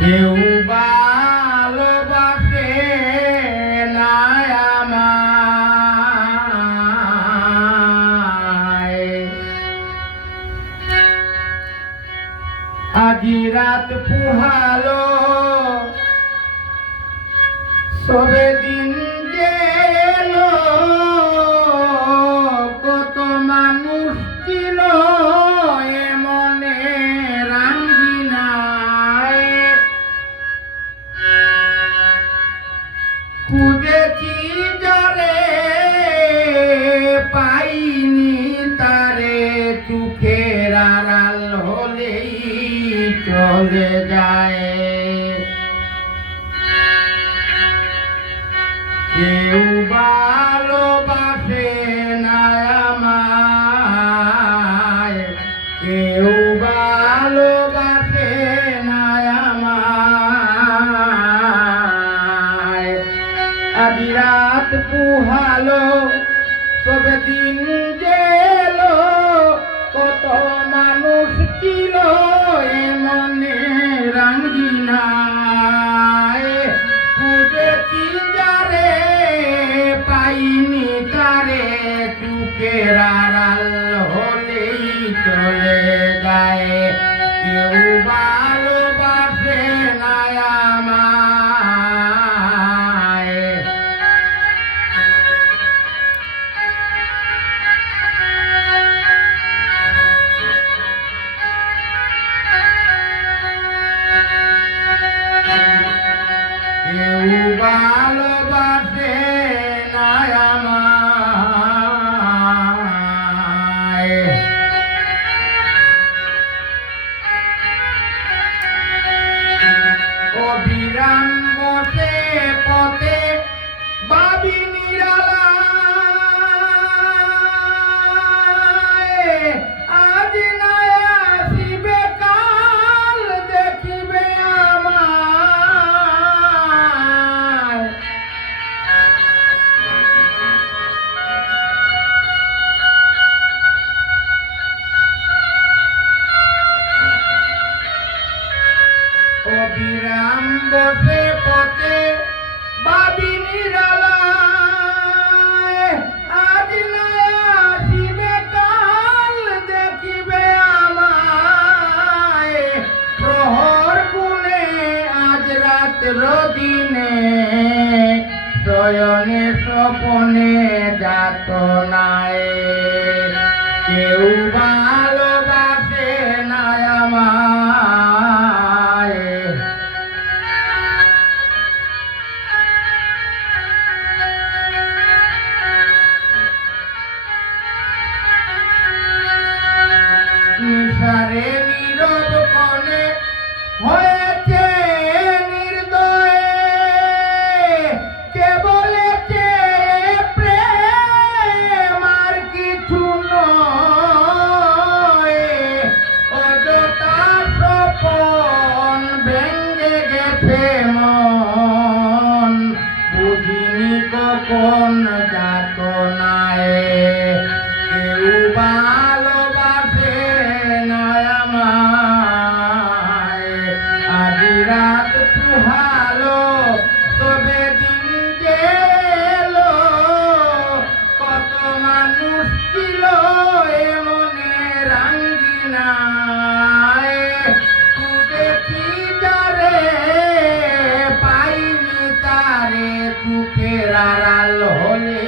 কেউ ভালোবাসে না আমায়, আজি রাত পুহালো সবে দিন গেল, কত মানুষ ছিল এমনে রাঙ্গিনায়, খুঁজেছি যারে পাইনি তারে, চোখের আড়াল হলেই চলে যায়। কেউ ভালোবাসে না আমায়, কেউ ভালোবাসে না আমায়, আজ রাত পুহালো সবে দিন গেল, কত মানুষ ছিল এমনে রাঙ্গিনায়, খুঁজেছি যারে পাইনি তারে, চোখের আড়াল হলেই চলে যায়। কেউ ভালোবাসে না আমায়, কেউ ভালোবাসে না আমায়। অবিরাম বসে পথে ভাবি নিরালায়, আজ না আসিবে কাল দেখিবে আমায়, অবিরাম বসে পথে ভাবি নিরালায়, আজ না আসিবে কাল দেখিবে আমায়, প্রহর গুনে আজ রাত্র দিনে, শয়নে স্বপনে যাতনায়, কেউ ভালোবাসে না আমায়, নিসারে নীরব কোণে হয়েছে নির্দয়ে, কে বলেছে প্রেম আর কিছু নয়, অযথা স্বপন ভেঙে গেছে মন, বুঝিনি কখন যাতনায়, কেউ ভালোবাসে না আমায়, আজ রাত পুহালো সবে দিন গেল, কত মানুষ ছিল এমনে রাঙ্গিনায়, খুঁজেছি যারে পাইনি তারে, চোখের আড়াল হলে